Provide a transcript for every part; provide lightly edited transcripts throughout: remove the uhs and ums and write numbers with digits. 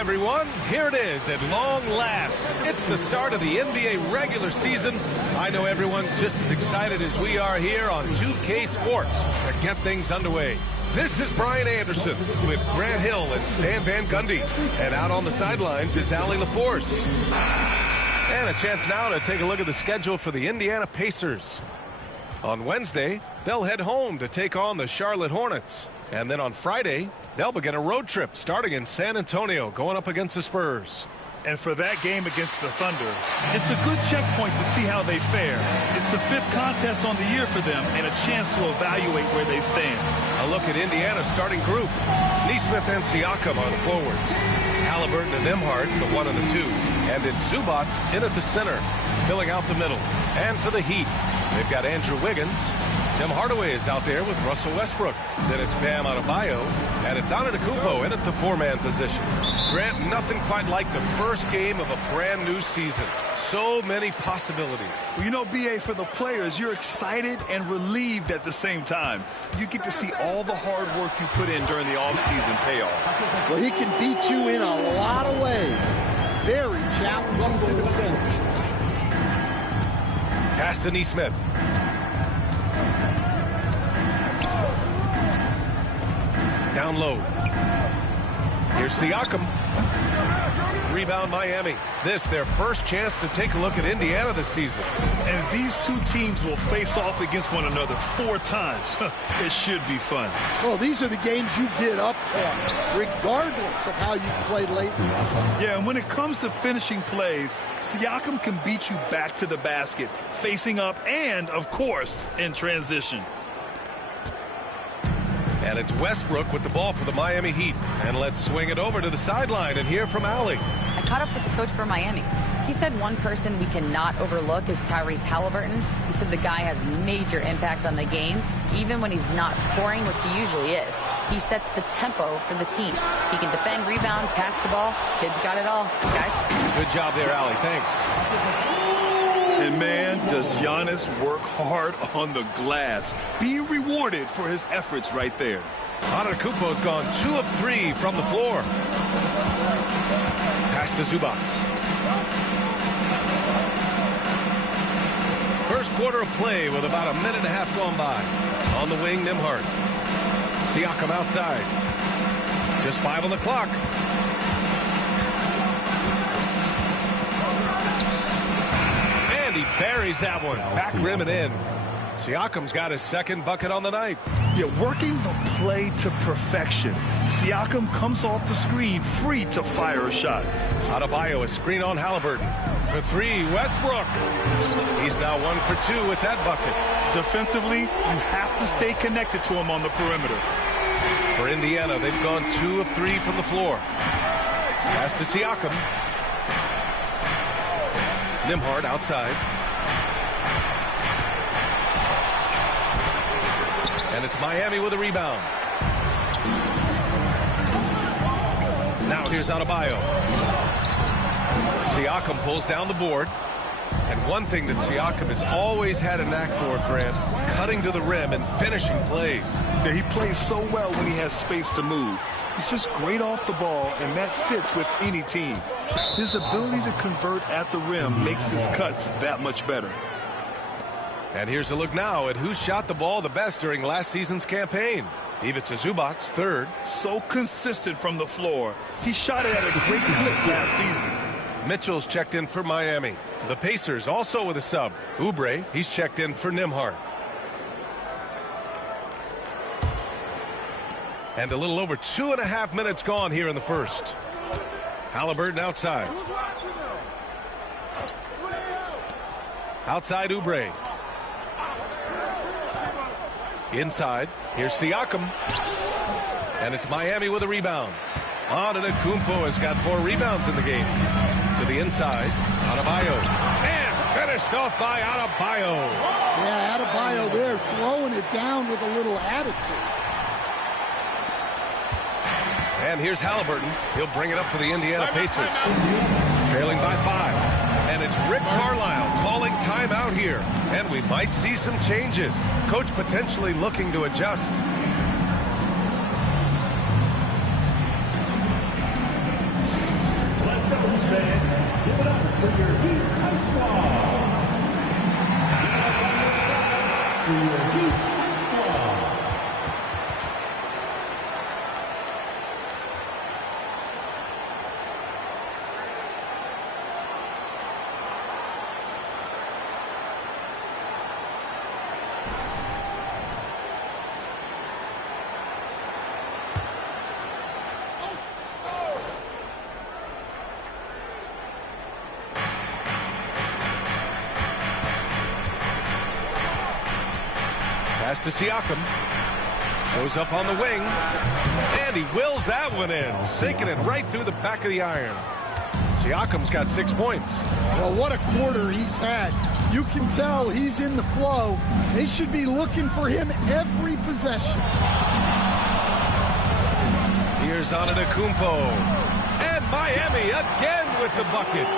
everyone. Here it is at long last. It's the start of the NBA regular season. I know everyone's just as excited as we are here on 2K Sports to get things underway. This is Brian Anderson with Grant Hill and Stan Van Gundy. And out on the sidelines is Allie LaForce. And a chance now to take a look at the schedule for the Indiana Pacers. On Wednesday, they'll head home to take on the Charlotte Hornets. And then on Friday, they'll begin a road trip starting in San Antonio, going up against the Spurs. And for that game against the Thunder, it's a good checkpoint to see how they fare. It's the 5th contest on the year for them and a chance to evaluate where they stand. A look at Indiana's starting group. Nesmith and Siakam are the forwards. Halliburton and Nembhard, the 1 and the 2. And it's Zubac in at the center, filling out the middle. And for the Heat, they've got Andrew Wiggins. Tim Hardaway is out there with Russell Westbrook. Then it's Bam Adebayo, and it's Antetokounmpo in at the 4-man position. Grant, nothing quite like the first game of a brand new season. So many possibilities. Well, you know, B.A., for the players, you're excited and relieved at the same time. You get to see all the hard work you put in during the offseason pay off. Well, he can beat you in a lot of ways. Very challenging to defend. Pass to Nesmith. Down low. Here's Siakam. Rebound Miami. This their first chance to take a look at Indiana this season. And these two teams will face off against one another 4 times. It should be fun. Well, these are the games you get up for, regardless of how you played lately. Yeah, and when it comes to finishing plays, Siakam can beat you back to the basket, facing up and, of course, in transition. And it's Westbrook with the ball for the Miami Heat. And let's swing it over to the sideline and hear from Allie. I caught up with the coach for Miami. He said one person we cannot overlook is Tyrese Halliburton. He said the guy has major impact on the game, even when he's not scoring, which he usually is. He sets the tempo for the team. He can defend, rebound, pass the ball. Kid's got it all. Guys. Good job there, Allie. Thanks. And man, does Giannis work hard on the glass. Be rewarded for his efforts right there. Antetokounmpo's gone 2 of 3 from the floor. Pass to Zubac. First quarter of play with about a minute and a half gone by. On the wing, Nembhard. Siakam outside. Just 5 on the clock. He buries that one. Back rim and in. Siakam's got his second bucket on the night. Yeah, working the play to perfection. Siakam comes off the screen, free to fire a shot. Adebayo, a screen on Halliburton. For 3, Westbrook. He's now 1 for 2 with that bucket. Defensively, you have to stay connected to him on the perimeter. For Indiana, they've gone 2 of 3 from the floor. Pass to Siakam. Nembhard outside. And it's Miami with a rebound. Now here's Adebayo. Siakam pulls down the board. And one thing that Siakam has always had a knack for, Grant, cutting to the rim and finishing plays. Yeah, he plays so well when he has space to move. He's just great off the ball, and that fits with any team. His ability to convert at the rim makes his cuts that much better. And here's a look now at who shot the ball the best during last season's campaign. Ivica Zubac, 3rd. So consistent from the floor. He shot it at a great clip last season. Mitchell's checked in for Miami. The Pacers also with a sub. Oubre, he's checked in for Nembhard. And a little over 2.5 minutes gone here in the first. Halliburton outside. Outside Oubre. Inside. Here's Siakam. And it's Miami with a rebound. Antetokounmpo has got 4 rebounds in the game. To the inside. Adebayo. And finished off by Adebayo. Yeah, Adebayo there throwing it down with a little attitude. And here's Halliburton. He'll bring it up for the Indiana Pacers. Trailing by 5. And it's Rick Carlisle calling timeout here. And we might see some changes. Coach potentially looking to adjust. Pass to Siakam. Goes up on the wing. And he wills that one in. Sinking it right through the back of the iron. Siakam's got 6 points. Well, what a quarter he's had. You can tell he's in the flow. They should be looking for him every possession. Here's Antetokounmpo. And Miami again with the bucket.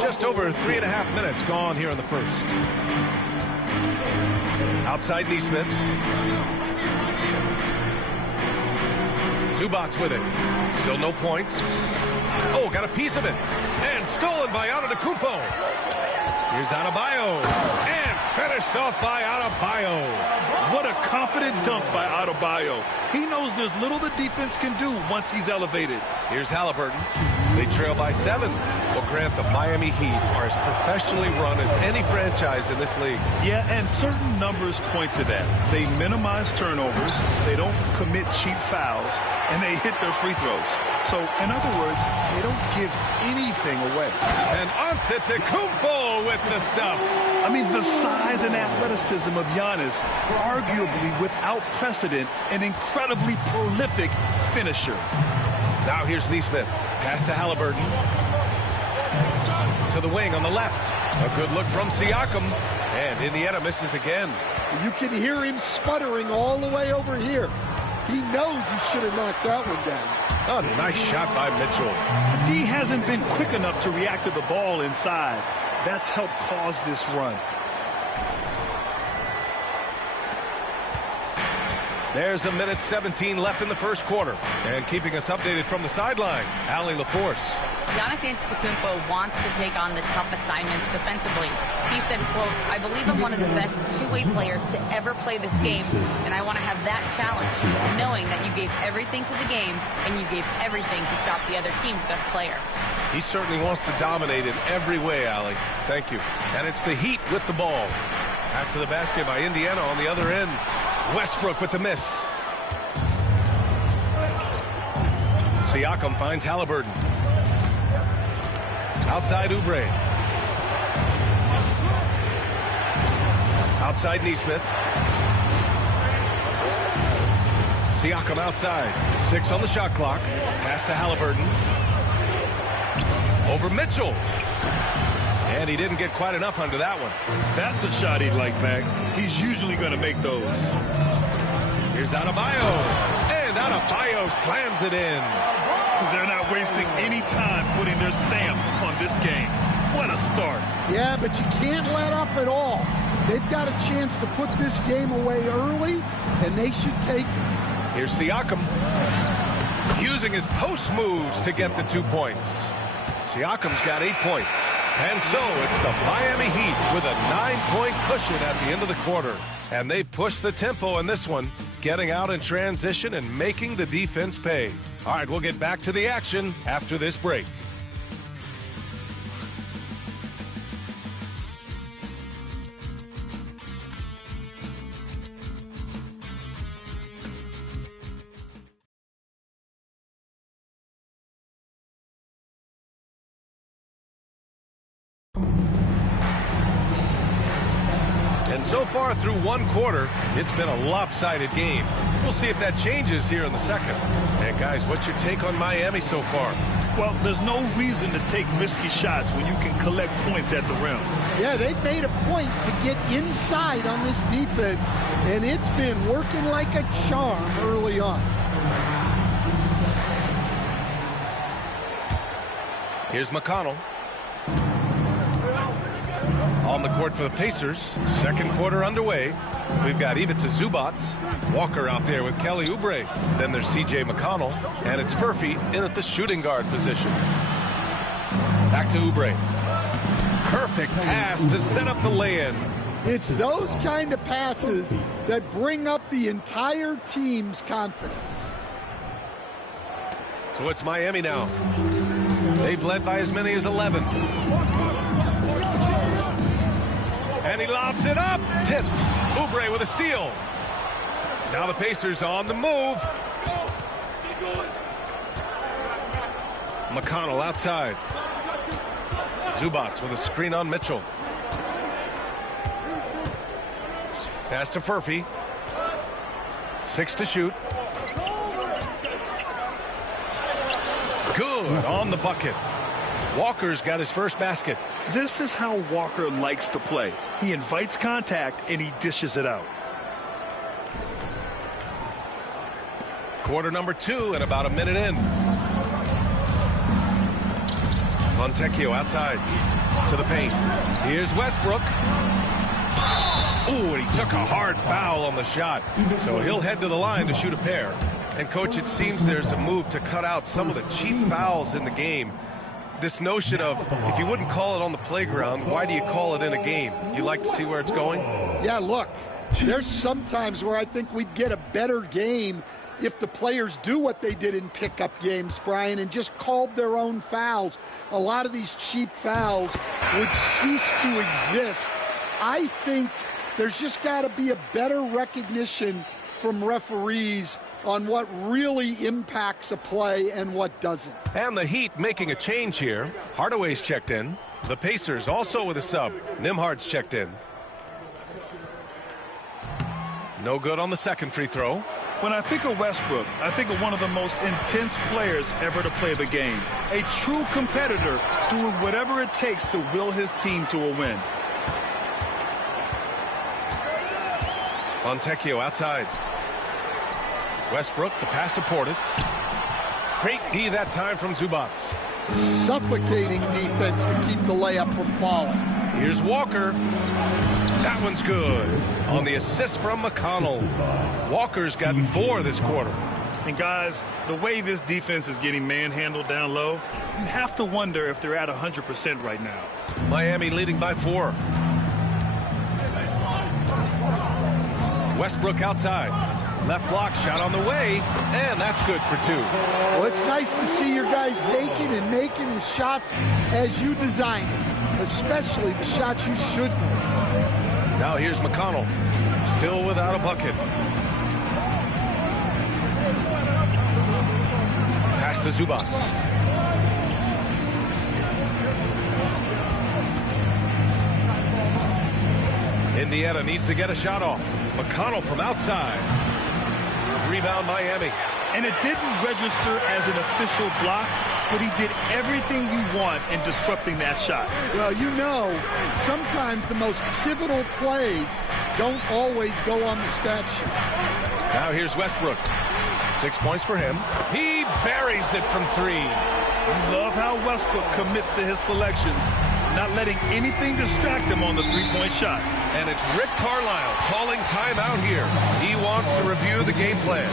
Just over 3.5 minutes gone here in the first. Outside Nesmith. Zubac with it. Still no points. Oh, got a piece of it. And stolen by Antetokounmpo. Here's Adebayo. And finished off by Adebayo. What a confident dunk by Adebayo. He knows there's little the defense can do once he's elevated. Here's Halliburton. They trail by 7. Well, Grant, the Miami Heat are as professionally run as any franchise in this league. Yeah, and certain numbers point to that. They minimize turnovers, they don't commit cheap fouls, and they hit their free throws. So, in other words, they don't give anything away. And Antetokounmpo with the stuff. I mean, the size and athleticism of Giannis, arguably without precedent, an incredibly prolific finisher. Now here's Nesmith. Pass to Halliburton. To the wing on the left. A good look from Siakam. And Indiana misses again. You can hear him sputtering all the way over here. He knows he should have knocked that one down. A nice shot by Mitchell. D hasn't been quick enough to react to the ball inside. That's helped cause this run. There's 1:17 left in the first quarter. And keeping us updated from the sideline, Allie LaForce. Giannis Antetokounmpo wants to take on the tough assignments defensively. He said, quote, "I believe I'm one of the best two-way players to ever play this game, and I want to have that challenge, knowing that you gave everything to the game and you gave everything to stop the other team's best player." He certainly wants to dominate in every way, Allie. Thank you. And it's the Heat with the ball. Back to the basket by Indiana on the other end. Westbrook with the miss. Siakam finds Halliburton. Outside Oubre. Outside Nesmith. Siakam outside. 6 on the shot clock. Pass to Halliburton. Over Mitchell. And he didn't get quite enough under that one. That's a shot he'd like back. He's usually going to make those. Here's Adebayo. And Adebayo slams it in. They're not wasting any time putting their stamp on this game. What a start. Yeah, but you can't let up at all. They've got a chance to put this game away early, and they should take it. Here's Siakam. Using his post moves to get the 2 points. Siakam's got 8 points. And so it's the Miami Heat with a 9-point cushion at the end of the quarter. And they push the tempo in this one, getting out in transition and making the defense pay. All right, we'll get back to the action after this break. And so far through one quarter, it's been a lopsided game. We'll see if that changes here in the second. And guys, what's your take on Miami so far? Well, there's no reason to take risky shots when you can collect points at the rim. Yeah, they've made a point to get inside on this defense, and it's been working like a charm early on. Here's McConnell. On the court for the Pacers. Second quarter underway. We've got Ivica Zubac. Walker out there with Kelly Oubre. Then there's TJ McConnell. And it's Furphy in at the shooting guard position. Back to Oubre. Perfect pass to set up the lay-in. It's those kind of passes that bring up the entire team's confidence. So it's Miami now. They've led by as many as 11. And he lobs it up. Tipped. Oubre with a steal. Now the Pacers on the move. McConnell outside. Zubac with a screen on Mitchell. Pass to Furphy. 6 to shoot. Good on the bucket. Walker's got his first basket. This is how Walker likes to play. He invites contact and he dishes it out. Quarter number 2 and about a minute in. Fontecchio outside to the paint. Here's Westbrook. Ooh, and he took a hard foul on the shot. So he'll head to the line to shoot a pair. And, Coach, it seems there's a move to cut out some of the cheap fouls in the game. This notion of, if you wouldn't call it on the playground, why do you call it in a game? You like to see where it's going? Yeah, look, there's sometimes where I think we'd get a better game if the players do what they did in pickup games, Brian, and just called their own fouls. A lot of these cheap fouls would cease to exist. I think there's just got to be a better recognition from referees on what really impacts a play and what doesn't. And the Heat making a change here. Hardaway's checked in. The Pacers also with a sub. Nimhard's checked in. No good on the second free throw. When I think of Westbrook, I think of one of the most intense players ever to play the game. A true competitor doing whatever it takes to will his team to a win. Fontecchio outside. Westbrook, the pass to Portis. Great D that time from Zubac. Suffocating defense to keep the layup from falling. Here's Walker. That one's good. On the assist from McConnell. Walker's gotten 4 this quarter. And guys, the way this defense is getting manhandled down low, you have to wonder if they're at 100% right now. Miami leading by 4. Westbrook outside. Left block shot on the way, and that's good for 2. Well, it's nice to see your guys taking and making the shots as you designed it, especially the shots you should make. Now here's McConnell, still without a bucket. Pass to Zubac. Indiana needs to get a shot off. McConnell from outside. Rebound Miami. And it didn't register as an official block, but he did everything you want in disrupting that shot. Well, you know, sometimes the most pivotal plays don't always go on the stat sheet. Now here's Westbrook. 6 points for him. He buries it from 3. I love how Westbrook commits to his selections, not letting anything distract him on the three-point shot. And it's Rick Carlisle calling timeout here. He wants to review the game plan.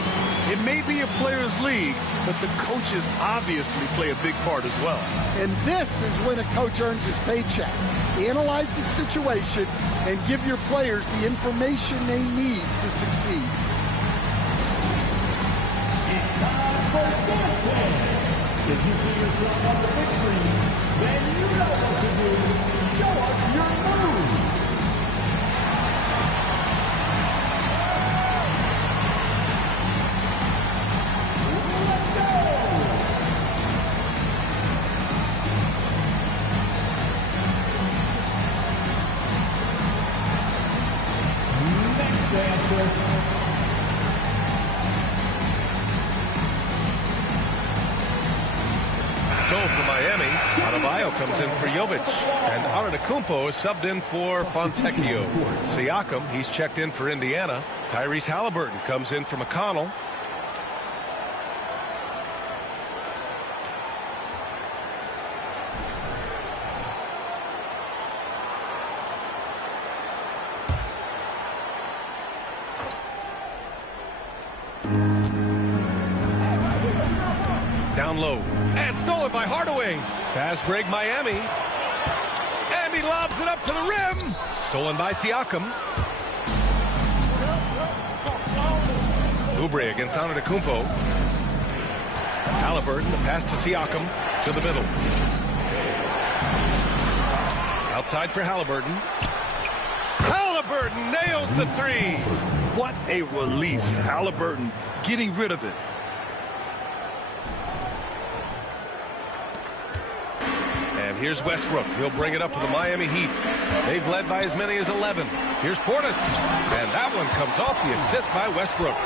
It may be a players' league, but the coaches obviously play a big part as well. And this is when a coach earns his paycheck. Analyze the situation and give your players the information they need to succeed. It's time for dance play. If you see yourself on the big screen, then you know what to do. Show us your move. Let's go. Next dancer. So for Miami, Adebayo comes in for Jovic. And Antetokounmpo is subbed in for Fontecchio. Siakam, he's checked in for Indiana. Tyrese Halliburton comes in for McConnell. Down low. And stolen by Hardaway. Fast break Miami. And he lobs it up to the rim. Stolen by Siakam. Oubre against Antetokounmpo. Haliburton, the pass to Siakam. To the middle. Outside for Haliburton. Haliburton nails the three. What a release. Haliburton getting rid of it. And here's Westbrook. He'll bring it up for the Miami Heat. They've led by as many as 11. Here's Portis. And that one comes off the assist by Westbrook.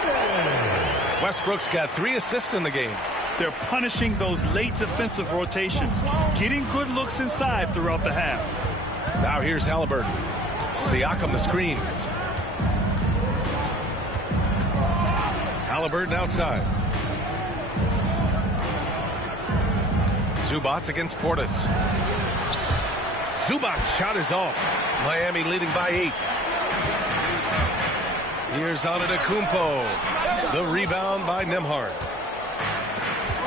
Westbrook's got 3 assists in the game. They're punishing those late defensive rotations, getting good looks inside throughout the half. Now here's Haliburton. Siakam the screen. Haliburton outside. Zubac against Portis. Zubac's shot is off. Miami leading by 8. Here's Antetokounmpo. The rebound by Nembhard.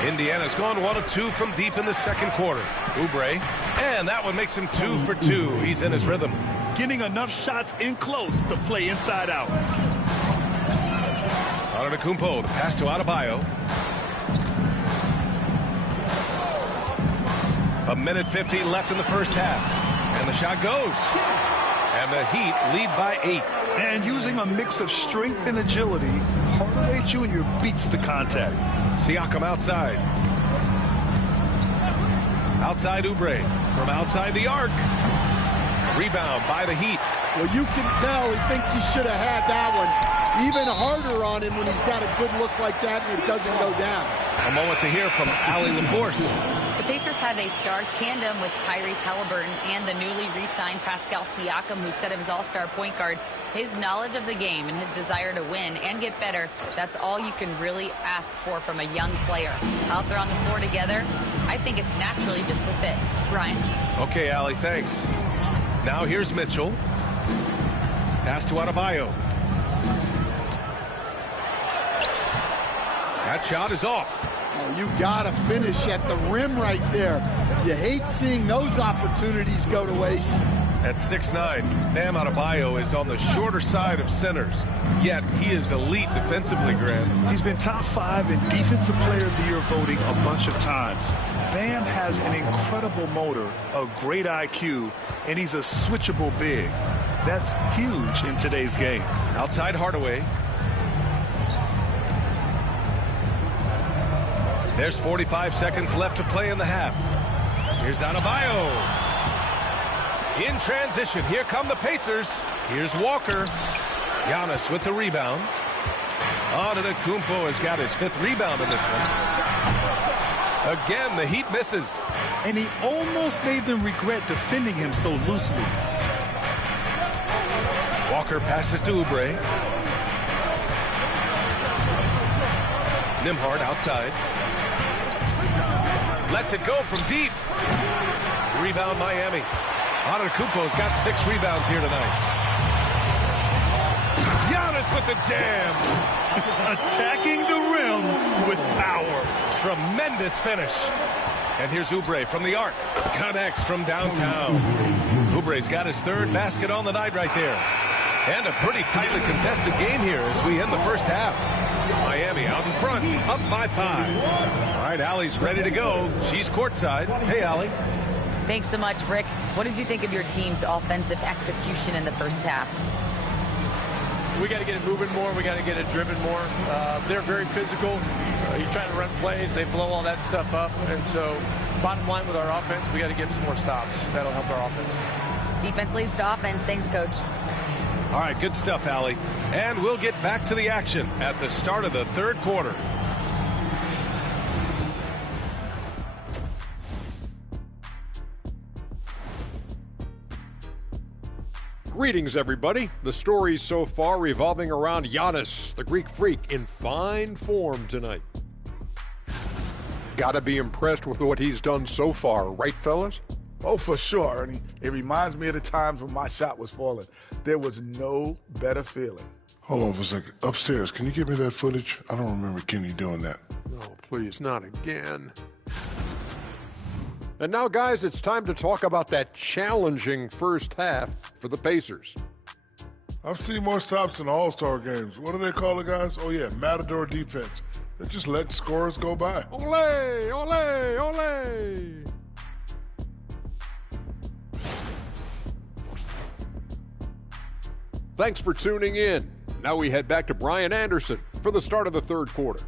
Indiana's gone 1 of 2 from deep in the second quarter. Oubre. And that one makes him 2 for 2. He's in his rhythm. Getting enough shots in close to play inside out. Antetokounmpo, the pass to Adebayo. 1:50 left in the first half. And the shot goes. And the Heat lead by 8. And using a mix of strength and agility, Hardaway Jr. beats the contact. Siakam outside. Outside Oubre. From outside the arc. Rebound by the Heat. Well, you can tell he thinks he should have had that one. Even harder on him when he's got a good look like that and it doesn't go down. A moment to hear from Allie LaForce. The Pacers have a star tandem with Tyrese Haliburton and the newly re-signed Pascal Siakam, who said of his all-star point guard, his knowledge of the game and his desire to win and get better, that's all you can really ask for from a young player. Out there on the floor together, I think it's naturally just a fit. Brian? Okay, Allie, thanks. Now here's Mitchell. Pass to Adebayo. That shot is off. Oh, you got to finish at the rim right there. You hate seeing those opportunities go to waste. At 6'9", Bam Adebayo is on the shorter side of centers. Yet he is elite defensively, Grant. He's been top 5 in Defensive Player of the Year voting a bunch of times. Bam has an incredible motor, a great IQ, and he's a switchable big. That's huge in today's game. Outside Hardaway. There's 45 seconds left to play in the half. Here's Adebayo. In transition, here come the Pacers. Here's Walker. Giannis with the rebound. Antetokounmpo has got his 5th rebound in this one. Again, the Heat misses. And he almost made them regret defending him so loosely. Walker passes to Oubre. Nembhard outside. Lets it go from deep. Rebound Miami. Antetokounmpo's got 6 rebounds here tonight. Giannis with the jam. Attacking the rim with power. Tremendous finish. And here's Oubre from the arc. Connects from downtown. Oubre's got his 3rd basket on the night right there. And a pretty tightly contested game here as we end the first half. Miami out in front, up by 5. All right, Allie's ready to go. She's courtside. Hey, Allie. Thanks so much, Rick. What did you think of your team's offensive execution in the first half? We got to get it moving more. We got to get it driven more. They're very physical. You try to run plays, they blow all that stuff up. And so, bottom line with our offense, we got to get some more stops. That'll help our offense. Defense leads to offense. Thanks, Coach. All right, good stuff, Allie. And we'll get back to the action at the start of the 3rd quarter. Greetings, everybody. The stories so far revolving around Giannis, the Greek freak, in fine form tonight. Gotta be impressed with what he's done so far, right, fellas? Oh, for sure, Ernie. It reminds me of the times when my shot was falling. There was no better feeling. Hold on for a second. Upstairs, can you give me that footage? I don't remember Kenny doing that. No, please, not again. And now, guys, it's time to talk about that challenging first half for the Pacers. I've seen more stops in All-Star games. What do they call it, guys? Oh, yeah, Matador defense. They're just letting scorers go by. Ole, ole, ole. Thanks for tuning in. Now we head back to Brian Anderson for the start of the third quarter.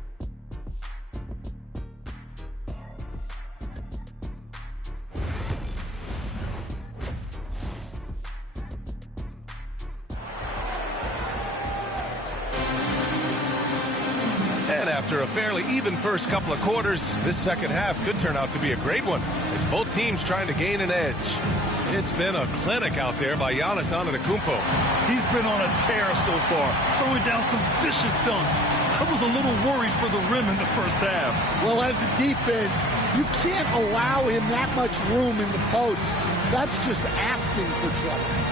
And after a fairly even first couple of quarters, this second half could turn out to be a great one as both teams trying to gain an edge. It's been a clinic out there by Giannis Antetokounmpo. He's been on a tear so far, throwing down some vicious dunks. I was a little worried for the rim in the first half. Well, as a defense, you can't allow him that much room in the post. That's just asking for trouble.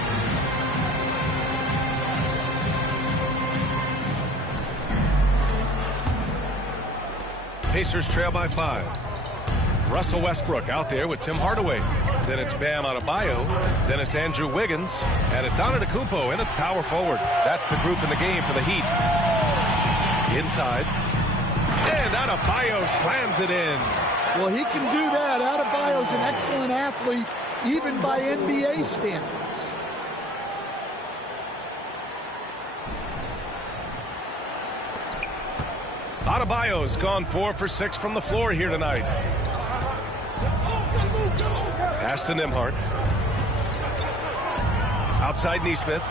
Pacers trail by 5. Russell Westbrook out there with Tim Hardaway. Then it's Bam Adebayo. Then it's Andrew Wiggins. And it's Antetokounmpo in at power forward. That's the group in the game for the Heat. Inside. And Adebayo slams it in. Well, he can do that. Adebayo's an excellent athlete, even by NBA standards. Adebayo's gone 4 for 6 from the floor here tonight. Pass to Nembhard. Outside Nesmith.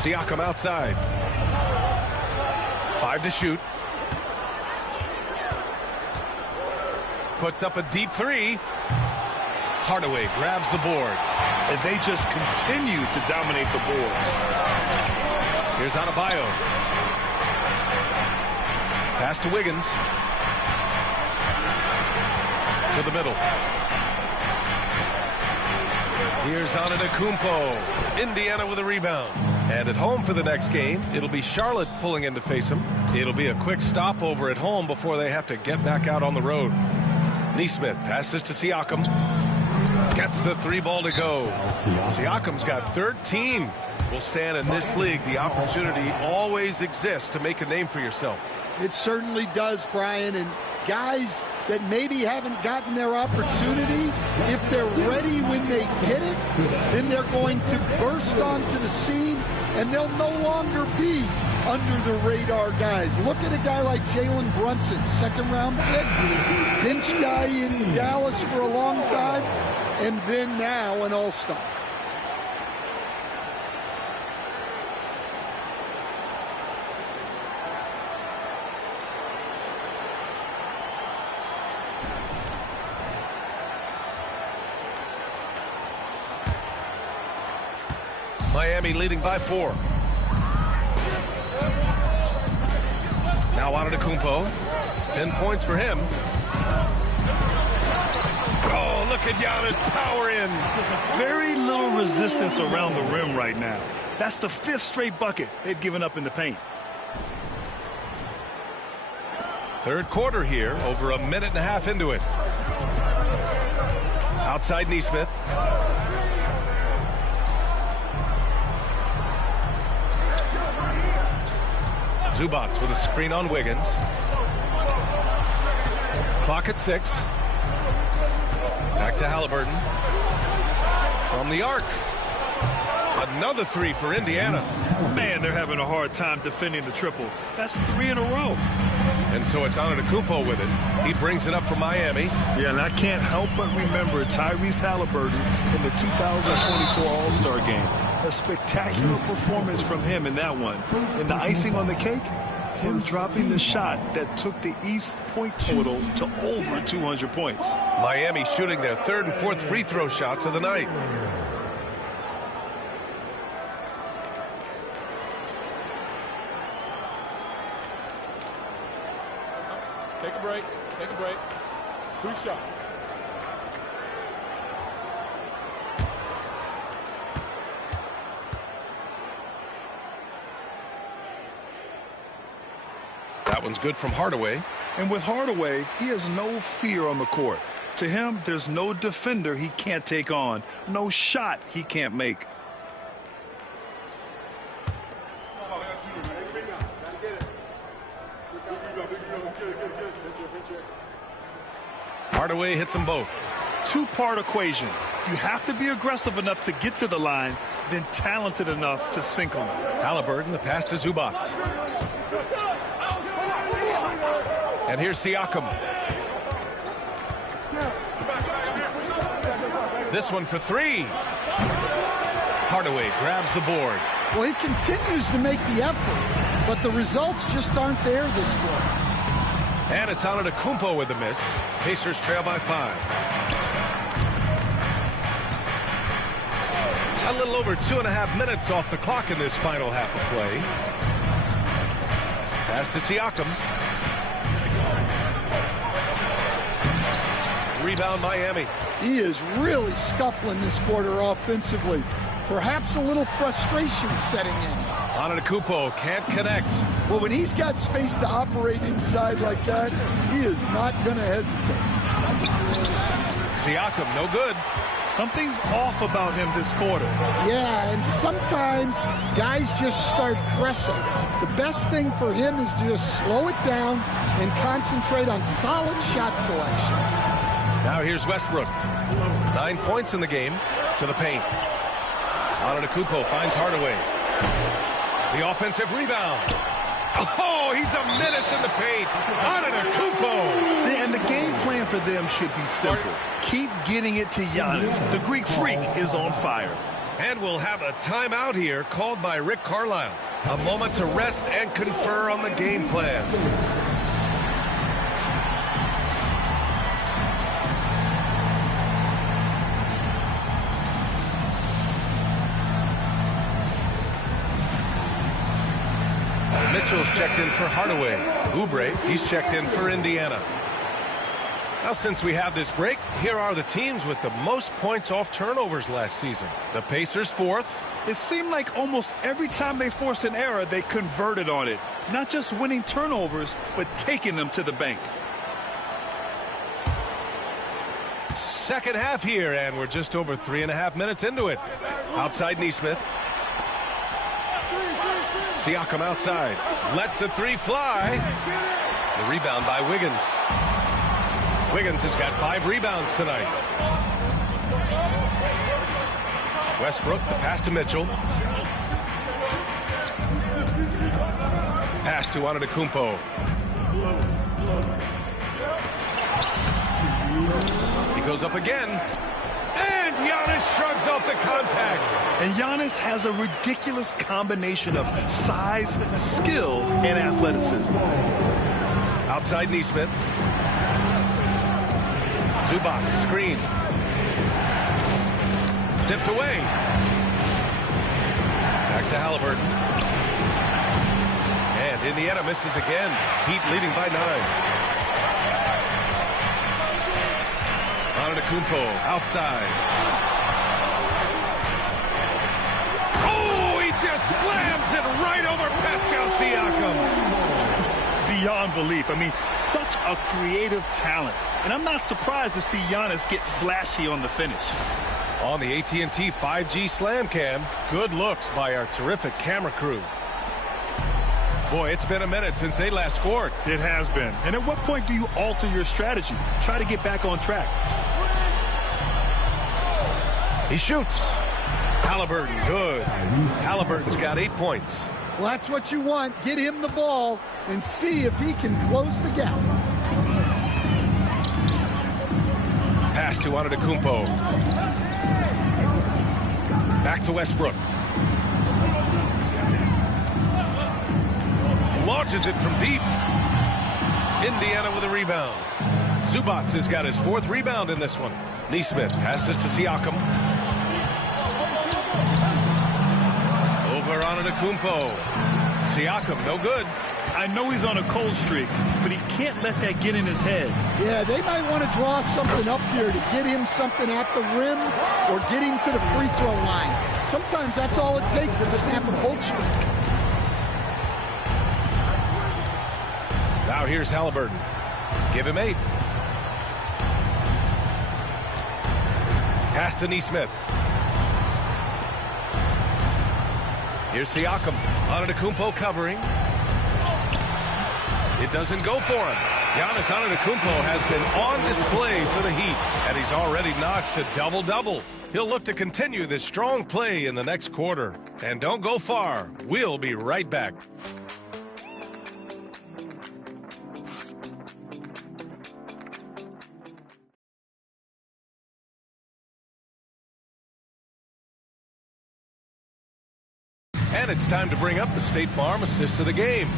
Siakam outside. 5 to shoot. Puts up a deep 3. Hardaway grabs the board. And they just continue to dominate the boards. Here's Adebayo. Pass to Wiggins. To the middle. Here's Antetokounmpo. Indiana with a rebound. And at home for the next game, it'll be Charlotte pulling in to face them. It'll be a quick stopover at home before they have to get back out on the road. Nesmith passes to Siakam. Gets the 3 ball to go. Siakam's got 13. Will stand in this league. The opportunity always exists to make a name for yourself. It certainly does, Brian. And guys that maybe haven't gotten their opportunity, if they're ready when they get it, then they're going to burst onto the scene, and they'll no longer be under the radar guys. Look at a guy like Jalen Brunson, second-round pick, bench guy in Dallas for a long time, and then now an all-star. Miami leading by 4. Now Antetokounmpo. 10 points for him. Oh, look at Giannis power in. Very little resistance around the rim right now. That's the 5th straight bucket they've given up in the paint. Third quarter here, over a minute and a half into it. Outside Nesmith. Zubac with a screen on Wiggins. Clock at 6. Back to Halliburton. From the arc. Another 3 for Indiana. Man, they're having a hard time defending the triple. That's 3 in a row. And so it's Antetokounmpo with it. He brings it up for Miami. Yeah, and I can't help but remember Tyrese Halliburton in the 2024 All-Star game. A spectacular performance from him in that one. And the icing on the cake, him dropping the shot that took the East point total to over 200 points. Miami shooting their 3rd and 4th free throw shots of the night. Take a break. Take a break. 2 shots. one's good from Hardaway. And with Hardaway, he has no fear on the court. To him, there's no defender he can't take on, no shot he can't make. Hardaway hits them both. Two-part equation. You have to be aggressive enough to get to the line, then talented enough to sink them. Halliburton, the pass to Zubac. And here's Siakam. This one for three. Hardaway grabs the board. Well, he continues to make the effort, but the results just aren't there this quarter. And it's Antetokounmpo with the miss. Pacers trail by 5. A little over 2.5 minutes off the clock in this final half of play. Pass to Siakam. Rebound Miami. He is really scuffling this quarter offensively. Perhaps a little frustration setting in. Antetokounmpo can't connect. Well, when he's got space to operate inside like that, he is not going to hesitate. Siakam, no good. Something's off about him this quarter. Yeah, and sometimes guys just start pressing. The best thing for him is to just slow it down and concentrate on solid shot selection. Now here's Westbrook. 9 points in the game to the paint. Antetokounmpo finds Hardaway. The offensive rebound. Oh, he's a menace in the paint. Antetokounmpo. And the game plan for them should be simple. Keep getting it to Giannis. The Greek Freak is on fire. And we'll have a timeout here called by Rick Carlisle. A moment to rest and confer on the game plan. Mitchell's checked in for Hardaway. Oubre, he's checked in for Indiana. Now, since we have this break, here are the teams with the most points off turnovers last season. The Pacers 4th. It seemed like almost every time they forced an error, they converted on it. Not just winning turnovers, but taking them to the bank. Second half here, and we're just over 3.5 minutes into it. Outside Nesmith. Siakam outside. Lets the three fly. The rebound by Wiggins. Wiggins has got 5 rebounds tonight. Westbrook, the pass to Mitchell. Pass to Antetokounmpo. He goes up again. And Giannis shrugs off the contact. And Giannis has a ridiculous combination of size, skill, and athleticism. Outside Nesmith. Zubac, screen. Tipped away. Back to Halliburton. And Indiana misses again. Heat leading by 9. Antetokounmpo outside. Oh, he just slams it right over Pascal Siakam. Beyond belief. I mean, such a creative talent. And I'm not surprised to see Giannis get flashy on the finish. On the AT&T 5G Slam Cam, good looks by our terrific camera crew. Boy, it's been a minute since they last scored. It has been. And at what point do you alter your strategy? Try to get back on track. He shoots. Halliburton, good. Halliburton's got 8 points. Well, that's what you want. Get him the ball and see if he can close the gap. Pass to Antetokounmpo. Back to Westbrook. Launches it from deep. Indiana with a rebound. Zubac has got his 4th rebound in this one. Nesmith passes to Siakam. Over Antetokounmpo. Siakam, no good. I know he's on a cold streak, but he can't let that get in his head. Yeah, they might want to draw something up here to get him something at the rim or get him to the free throw line. Sometimes that's all it takes to snap a cold streak. Now here's Halliburton. Give him 8. Pass to Nesmith. Here's Siakam. Antetokounmpo covering. It doesn't go for him. Giannis Antetokounmpo has been on display for the Heat, and he's already notched a double-double. He'll look to continue this strong play in the next quarter. And don't go far. We'll be right back. And it's time to bring up the State Farm assist of the game.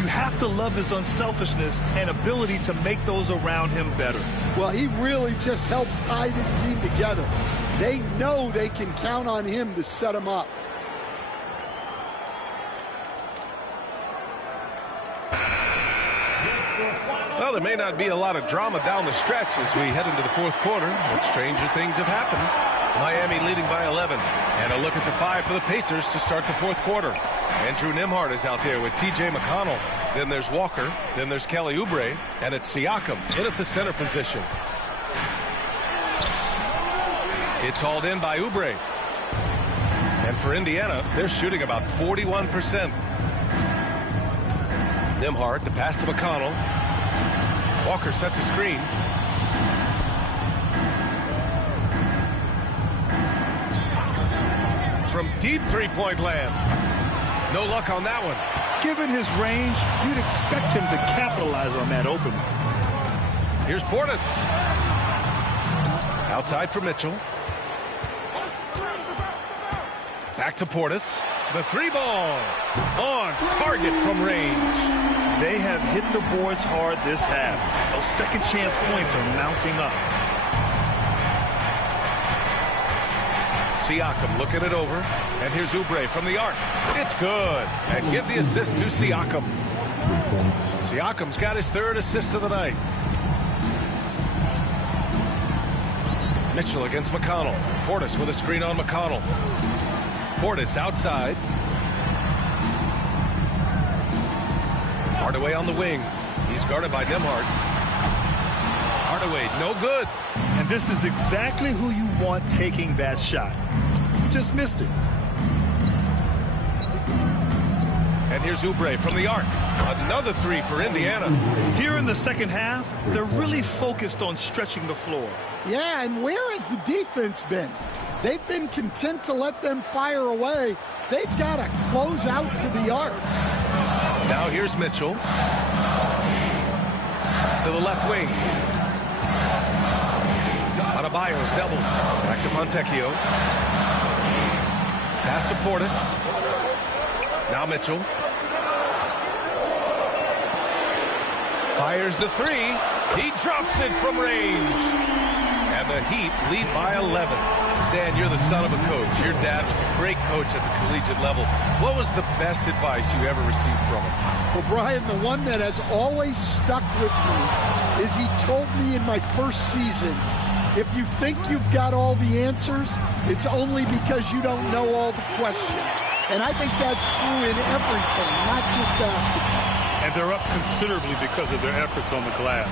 You have to love his unselfishness and ability to make those around him better. Well, he really just helps tie this team together. They know they can count on him to set them up. Well, there may not be a lot of drama down the stretch as we head into the fourth quarter, but stranger things have happened. Miami leading by 11. And a look at the 5 for the Pacers to start the fourth quarter. Andrew Nembhard is out there with T.J. McConnell. Then there's Walker. Then there's Kelly Oubre. And it's Siakam in at the center position. It's hauled in by Oubre. And for Indiana, they're shooting about 41%. Nembhard, the pass to McConnell. Walker sets a screen. From deep three-point land. No luck on that one. Given his range, you'd expect him to capitalize on that opening. Here's Portis. Outside for Mitchell. Back to Portis. The 3-ball. On target from range. They have hit the boards hard this half. Those second chance points are mounting up. Siakam looking it over. And here's Oubre from the arc. It's good. And give the assist to Siakam. Siakam's got his 3rd assist of the night. Mitchell against McConnell. Portis with a screen on McConnell. Portis outside. Hardaway on the wing. He's guarded by Nembhard. Hardaway, no good. And this is exactly who you want taking that shot. You just missed it. And here's Oubre from the arc. Another 3 for Indiana. Here in the second half, they're really focused on stretching the floor. Yeah, and where has the defense been? They've been content to let them fire away. They've got to close out to the arc. Now here's Mitchell. To the left wing. Adebayo's double. Back to Fontecchio. Pass to Portis. Now Mitchell. Fires the 3. He drops it from range. And the Heat lead by 11. Stan, you're the son of a coach. Your dad was a great coach at the collegiate level. What was the best advice you ever received from him? Well, Brian, the one that has always stuck with me is he told me in my first season, if you think you've got all the answers, it's only because you don't know all the questions. And I think that's true in everything, not just basketball. And they're up considerably because of their efforts on the glass.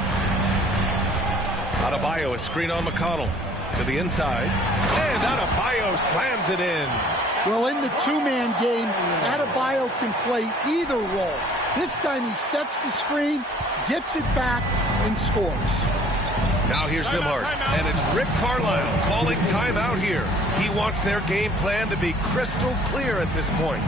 Adebayo, a screen on McConnell. To the inside. And Adebayo slams it in. Well, in the 2-man game, Adebayo can play either role. This time he sets the screen, gets it back, and scores. Now here's Nembhard, and it's Rick Carlisle calling timeout here. He wants their game plan to be crystal clear at this point.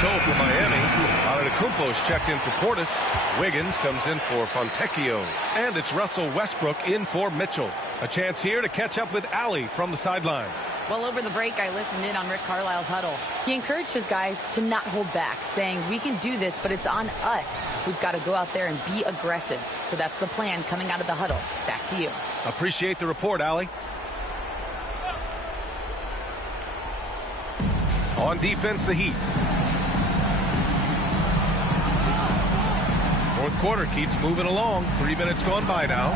So for Miami, Antetokounmpo's checked in for Portis. Wiggins comes in for Fontecchio. And it's Russell Westbrook in for Mitchell. A chance here to catch up with Allie from the sideline. Well, over the break, I listened in on Rick Carlisle's huddle. He encouraged his guys to not hold back, saying, we can do this, but it's on us. We've got to go out there and be aggressive. So that's the plan coming out of the huddle. Back to you. Appreciate the report, Allie. On defense, the Heat. Fourth quarter keeps moving along. 3 minutes gone by now.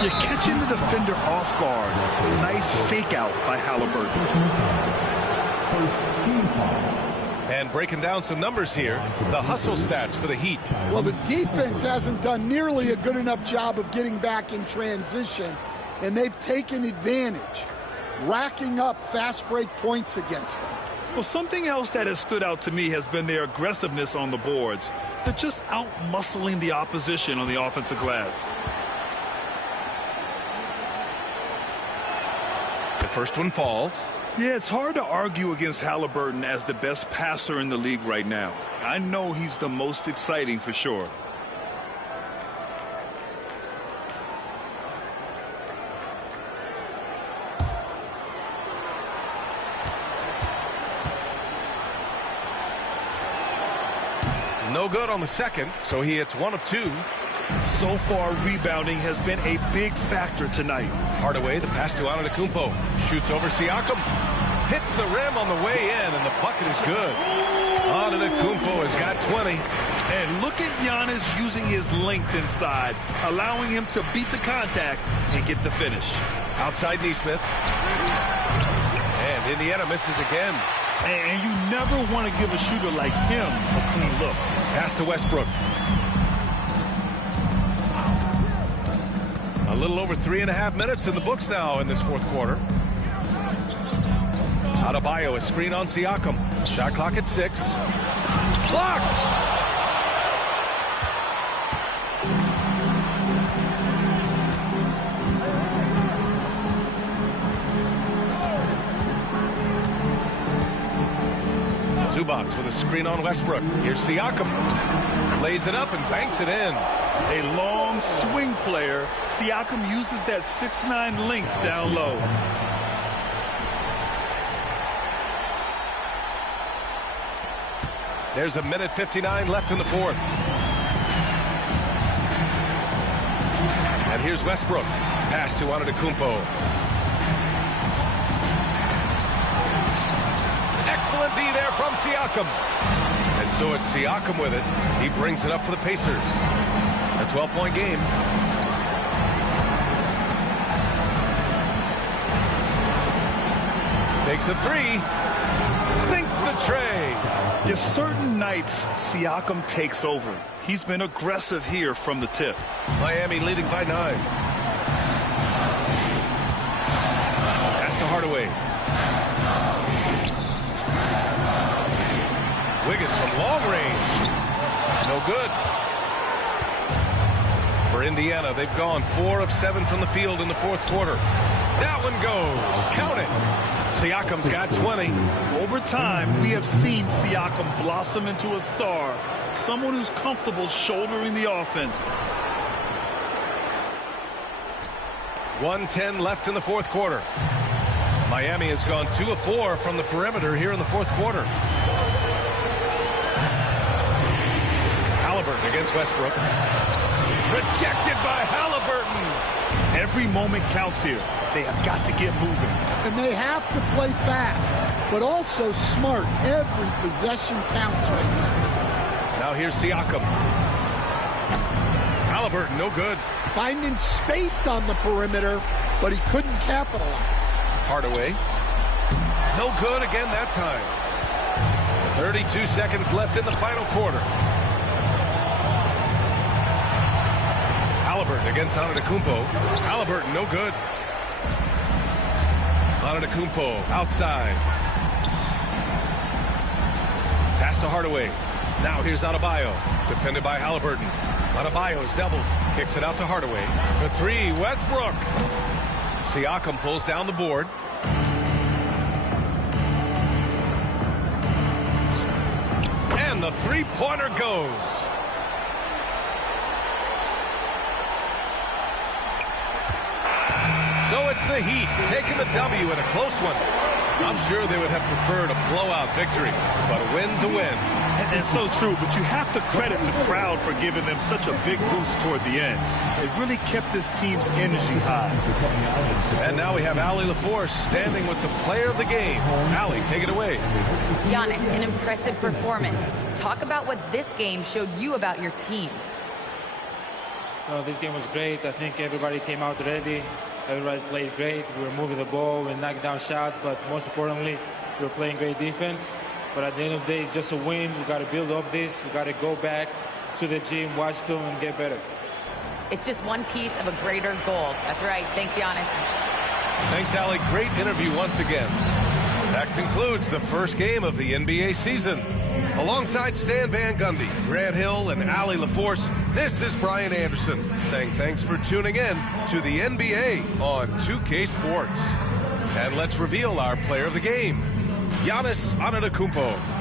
You're catching the defender off guard. Nice fake out by Halliburton. First team foul. And breaking down some numbers here, the hustle stats for the Heat. Well, the defense hasn't done nearly a good enough job of getting back in transition, and they've taken advantage, racking up fast break points against them. Well, something else that has stood out to me has been their aggressiveness on the boards. They're just out-muscling the opposition on the offensive glass. The first one falls. Yeah, it's hard to argue against Halliburton as the best passer in the league right now. I know he's the most exciting for sure. No good on the second, so he hits 1 of 2. So far, rebounding has been a big factor tonight. Hardaway, the pass to Antetokounmpo. Shoots over Siakam. Hits the rim on the way in, and the bucket is good. Antetokounmpo has got 20. And look at Giannis using his length inside, allowing him to beat the contact and get the finish. Outside Nesmith. And Indiana misses again. And you never want to give a shooter like him a clean look. Pass to Westbrook. A little over 3.5 minutes in the books now in this fourth quarter. Adebayo, a screen on Siakam. Shot clock at 6. Blocked! Zubac with a screen on Westbrook. Here's Siakam. Lays it up and banks it in. A long swing player. Siakam uses that 6'9" length down low. There's a minute 59 left in the fourth. And here's Westbrook. Pass to Antetokounmpo. Excellent D there from Siakam. And so it's Siakam with it. He brings it up for the Pacers. A 12-point game. Takes a 3. Sinks the tray. Yes, certain nights Siakam takes over. He's been aggressive here from the tip. Miami leading by 9. Pass to Hardaway. Wiggins from long range. No good. For Indiana, they've gone 4 of 7 from the field in the fourth quarter. That one goes. Count it. Siakam's got 20. Over time, we have seen Siakam blossom into a star. Someone who's comfortable shouldering the offense. 1:10 left in the fourth quarter. Miami has gone 2 of 4 from the perimeter here in the fourth quarter. Halliburton against Westbrook. Rejected by Halliburton. Every moment counts here. They have got to get moving. And they have to play fast, but also smart. Every possession counts right now. Now here's Siakam. Halliburton, no good. Finding space on the perimeter, but he couldn't capitalize. Hardaway. No good again that time. 32 seconds left in the final quarter. Halliburton against Antetokounmpo. Halliburton, no good. Antetokounmpo outside. Pass to Hardaway. Now here's Adebayo. Defended by Halliburton. Adebayo's doubled. Kicks it out to Hardaway. The 3, Westbrook. Siakam pulls down the board. And the three-pointer goes. So it's the Heat taking the W in a close one. I'm sure they would have preferred a blowout victory, but a win's a win. And so true, but you have to credit the crowd for giving them such a big boost toward the end. It really kept this team's energy high. And now we have Allie LaForce standing with the player of the game. Allie, take it away. Giannis, an impressive performance. Talk about what this game showed you about your team. This game was great. I think everybody came out ready. Everybody played great. We were moving the ball, we knocked down shots, but most importantly, we were playing great defense. But at the end of the day, it's just a win. We got to build off this. We got to go back to the gym, watch film, and get better. It's just one piece of a greater goal. That's right. Thanks, Giannis. Thanks, Allie. Great interview once again. That concludes the first game of the NBA season. Alongside Stan Van Gundy, Grant Hill, and Allie LaForce, this is Brian Anderson saying thanks for tuning in to the NBA on 2K Sports. And let's reveal our player of the game, Giannis Antetokounmpo.